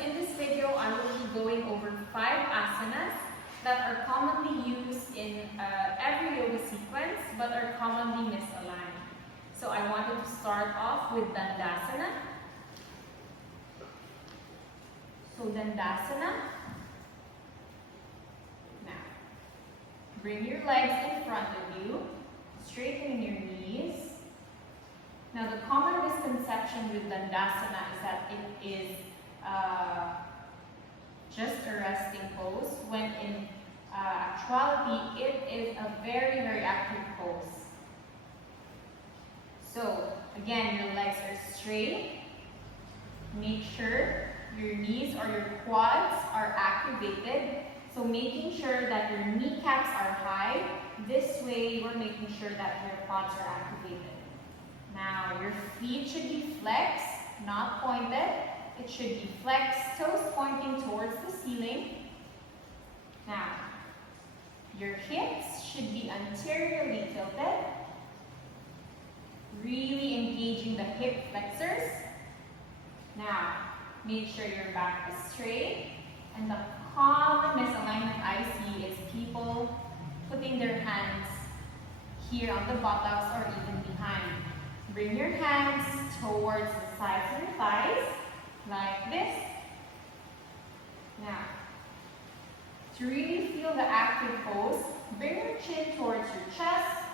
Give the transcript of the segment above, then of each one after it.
in this video, I will be going over 5 asanas that are commonly used in every yoga sequence but are commonly misaligned. So I wanted to start off with Dandasana. So Dandasana. Now, bring your legs in front of you, straighten your knees. Now the common misconception with Dandasana is that it is just a resting pose, when in actuality it is a very, very active pose. So again, your legs are straight. Make sure your knees or your quads are activated. So making sure that your kneecaps are high. This way, we're making sure that your quads are activated. Now, your feet should be flexed, not pointed. It should be flexed, toes pointing towards the ceiling. Now, your hips should be anteriorly tilted. Really engaging the hip flexors. Now, make sure your back is straight. And the common misalignment I see is people putting their hands here on the buttocks or even behind. Bring your hands towards the sides of your thighs, like this. Now, to really feel the active pose, bring your chin towards your chest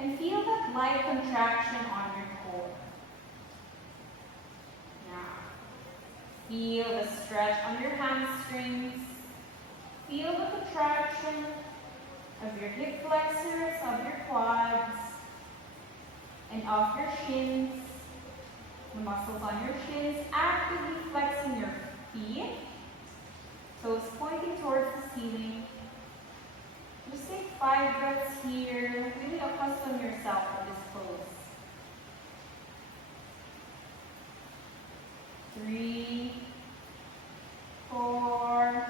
and feel that light contraction on your core. Now, feel the stretch on your hamstrings. Feel the contraction of your hip flexors, of your quads, and of your shins. The muscles on your shins, actively flexing your feet. Toes pointing towards the ceiling. Just take 5 breaths here. Really accustom yourself to this pose. 3, 4,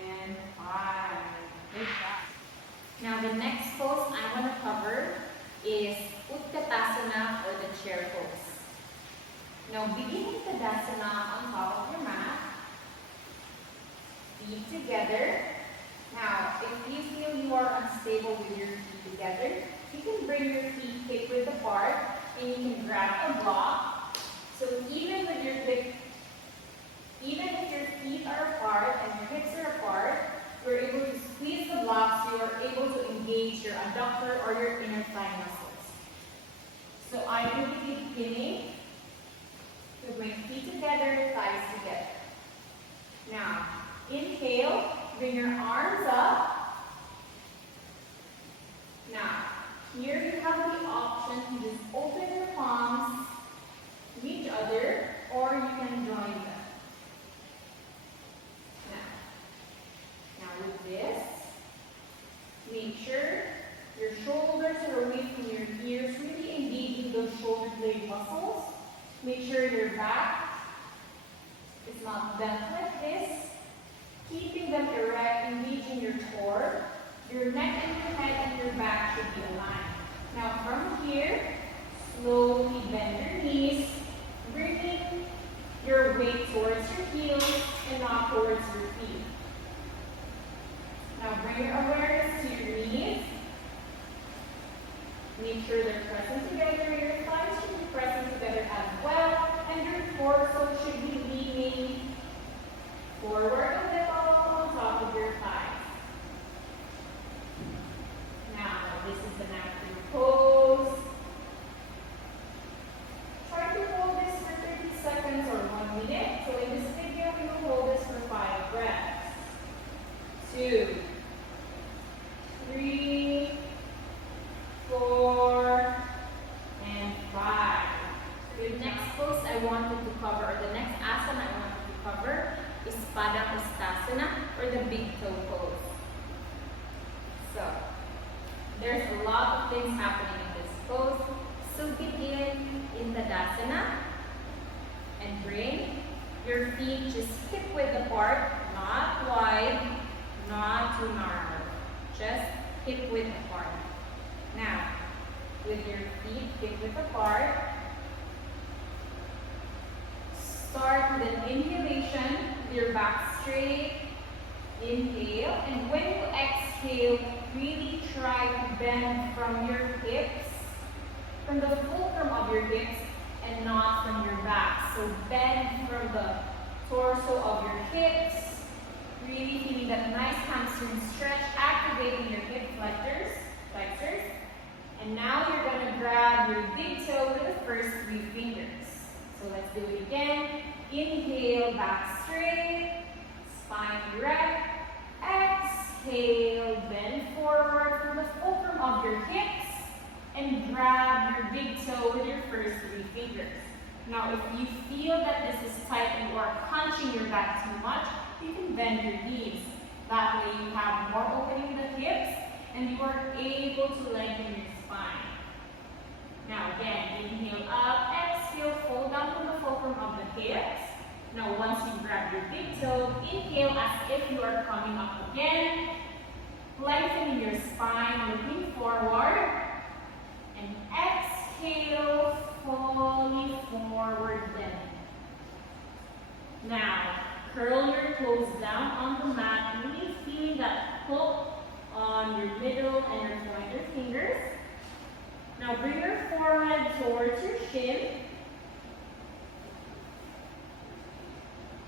and 5. Good job. Now the next pose I want to cover is Utkatasana, or the chair pose. Now begin with Tadasana on top of your mat. Feet together. Now, if you feel you are unstable with your feet together, you can bring your feet hip width apart and you can grab a block. So even if your feet are apart and your hips are apart, you're able to squeeze the block so you're able to engage your adductor or your inner thigh muscles. So I will be beginning to bring feet together, thighs together. Now, inhale, bring your arms up. Now, here you have the option to just open your palms to each other, or you can join them. Now with this, make sure your shoulders are away from your ears, really engaging those shoulder blade muscles. Make sure your back is not bent like this. Keeping them erect, engaging your core. Your neck and your head and your back should be aligned. Now from here, slowly bend your knees, bringing your weight towards your heels and not towards your feet. Now bring your awareness to your knees. Make sure they're present together. Your thighs should be present together as well. And your torso should be leaning forward a little on top of your thighs. Now, this is an active pose. Try to hold this for 30 seconds or 1 minute. So in this video, we will hold this for 5 breaths. 2, 3, 4, and 5. The next pose I wanted to cover, or the next asana I wanted to cover, is Padahastasana, or the big toe pose. So, there's a lot of things happening in this pose. So begin in Tadasana and bring your feet just hip width apart, not wide, not too narrow. Just hip width apart. Now, with your feet hip width apart, start start with an inhalation, your back straight, inhale, and when you exhale, really try to bend from your hips, from the fulcrum of your hips, and not from your back. So bend from the torso of your hips, really feeling that nice hamstring stretch, activating your hip flexors. And now you're going to grab your big toe with the first 3 fingers. So let's do it again. Inhale, back straight, spine erect. Exhale, bend forward from the fulcrum of your hips and grab your big toe with your first 3 fingers. Now, if you feel that this is tight and you are punching your back too much, you can bend your knees. That way you have more opening in the hips and you are able to lengthen your spine. Now again, inhale up, exhale, fold down from the fulcrum of the hips. Now once you grab your big toe, inhale as if you are coming up again. Lengthening your spine, looking forward. And exhale, fully forward bend. Now, curl your toes down on the mat, really feeling that hook on your middle and your pointer fingers. Now bring your forehead towards your shin.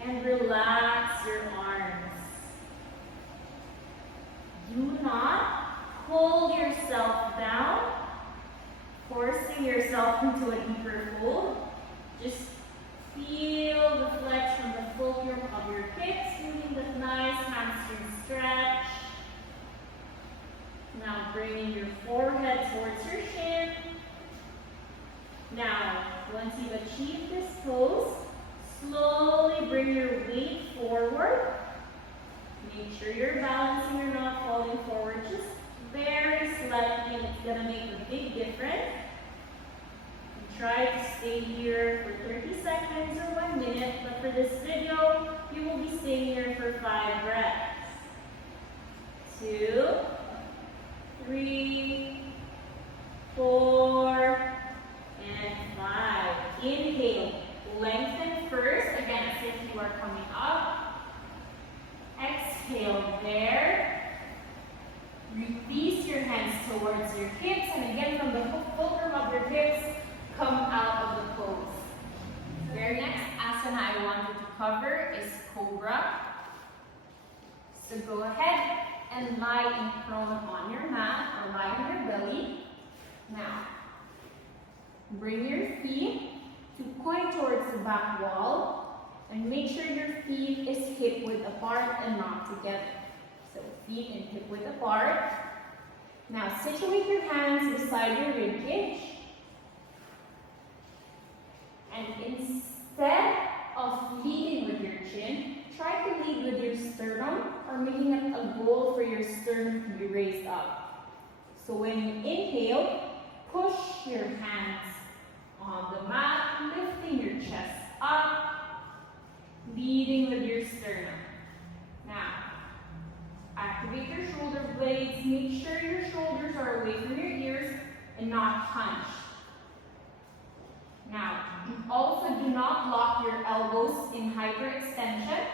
And relax your arms. Do not hold yourself down, forcing yourself into a deeper fold. Just feel the flex from the fulcrum of your hips, feeling the nice hamstring stretch. Now bringing your forehead towards your shin. Now, once you've achieved this pose, slowly bring your weight forward. Make sure you're balancing, you're not falling forward, just very slightly, and it's going to make a big difference. Try to stay here for 30 seconds or 1 minute, but for this video, you will be staying here for 5 breaths. 2, 3, 4, and 5. Inhale, lengthen first, again as if you are coming up. Exhale there. Release your hands towards your hips, and again from the fulcrum of your hips, come out of the pose. Very next asana I want you to cover is Cobra. So go ahead and lie in prone on your mat or lie on your belly. Now, bring your feet to point towards the back wall and make sure your feet is hip width apart and not together. So feet and hip width apart. Now situate your hands beside your rib cage. And instead of leading with your chin, try to lead with your sternum or making it a goal for your sternum to be raised up. So when you inhale, push your hands on the mat, lifting your chest up, leading with your sternum. Now, activate your shoulder blades. Make sure your shoulders are away from your ears and not hunched. Now, also do not lock your elbows in hyperextension.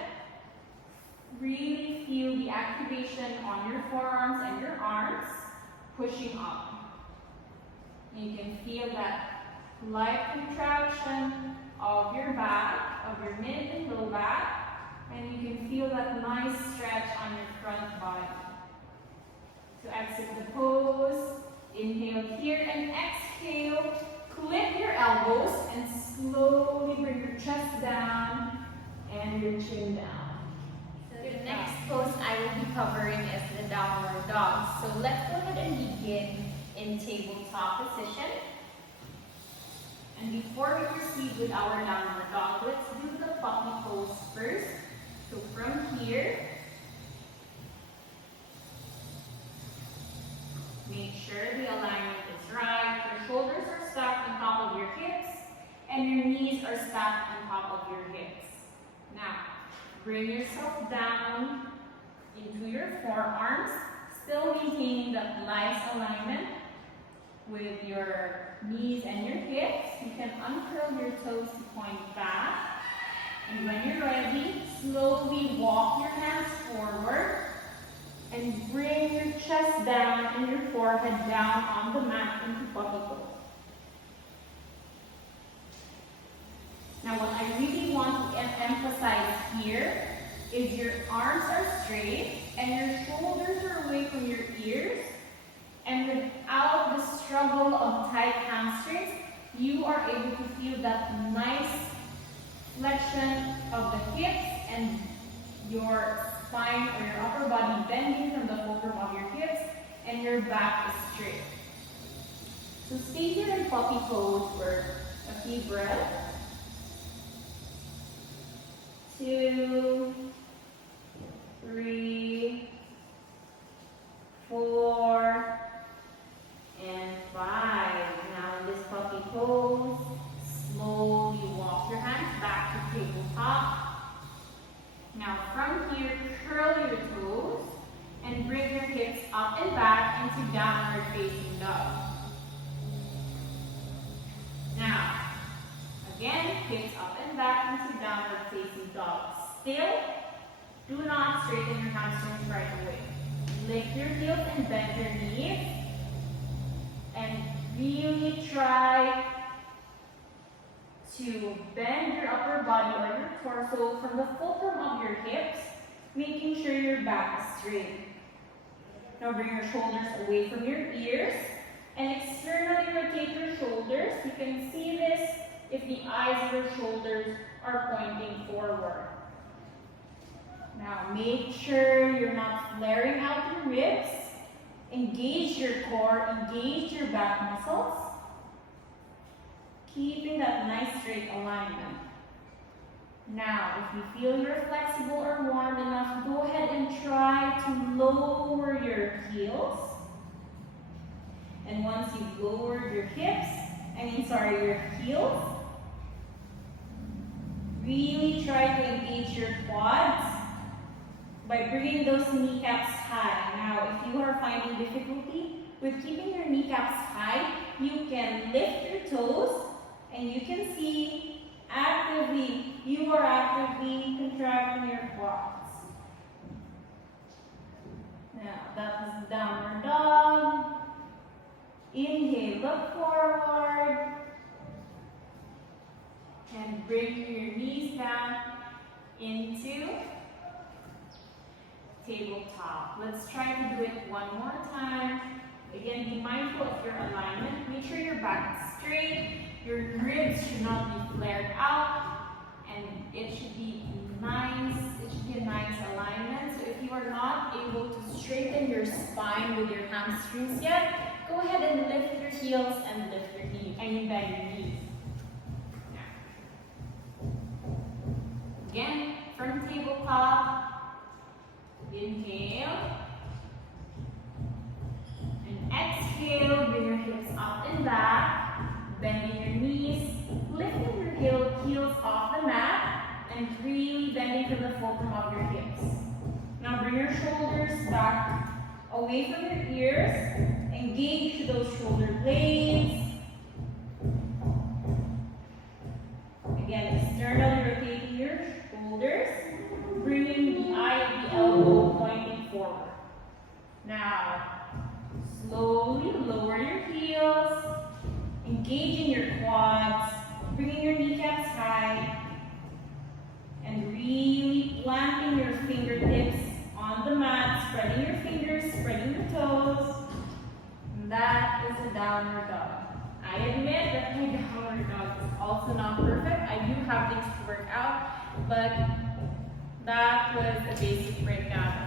Really feel the activation on your forearms and your arms, pushing up. You can feel that light contraction of your back, of your mid and low back, and you can feel that nice stretch on your front body. To exit the pose, inhale here and exhale. Clip your elbows and slowly bring your chest down and your chin down. So the next pose I will be covering is the downward dog. So let's go ahead and begin in tabletop position. And before we proceed with our downward dog, let's do the puppy pose first. So from here, make sure the alignment is right. Your shoulders are stacked on top of your hips, and your knees are stacked on top of your hips. Now, bring yourself down into your forearms, still maintaining that nice alignment with your knees and your hips. You can uncurl your toes to point back. And when you're ready, slowly walk your hands forward and bring your chest down and your forehead down on the mat into puppy pose. Now what I really want to emphasize here is your arms are straight and your shoulders are away from your ears, and without the struggle of tight hamstrings, you are able to feel that nice flexion of the hips and your spine or your upper body bending from the fulcrum of your hips, and your back is straight. So stay here in puppy pose for a few breaths. 2, 3, 4, and 5. Now in this puppy pose, slowly walk your hands back to tabletop. Now from here, curl your toes and bring your hips up and back into downward facing dog. Now, again, hips up and back into downward facing dog. Still, do not straighten your hamstrings right away. Lift your heels and bend your knees. And really try to bend your upper body or your torso from the fulcrum of your hips, making sure your back is straight. Now bring your shoulders away from your ears and externally rotate your shoulders. You can see this if the eyes of your shoulders are pointing forward. Now make sure you're not flaring out your ribs. Engage your core, engage your back muscles, keeping that nice straight alignment. Now, if you feel you're flexible or warm enough, go ahead and try to lower your heels. And once you've lowered your your heels, really try to engage your quads by bringing those kneecaps high. Now, if you are finding difficulty with keeping your kneecaps high, you can lift your toes and you can see you are actively contracting your quads. Now, that was downward dog. Inhale, look forward. And bring your knees down into tabletop. Let's try to do it one more time. Again, be mindful of your alignment. Make sure your back is straight. Your ribs should not be flared out. And it should be nice. It should be a nice alignment. So if you are not able to straighten your spine with your hamstrings yet, go ahead and lift your heels and lift your knees. And bend your knees. Again, from tabletop. Inhale. And exhale, bring your hips up and back, bending your knees, lifting your heels off the mat, and really bending from the fulcrum of your hips. Now bring your shoulders back away from your ears, engage those shoulder blades. Again, externally rotating your shoulders, bringing the eye of the elbow pointing forward. Now, slowly lower your heels, engaging your quads, bringing your kneecaps high, and really planting your fingertips on the mat, spreading your fingers, spreading your toes. And that is a downward dog. I admit that my downward dog is also not perfect. I do have things to work out, but that was a basic breakdown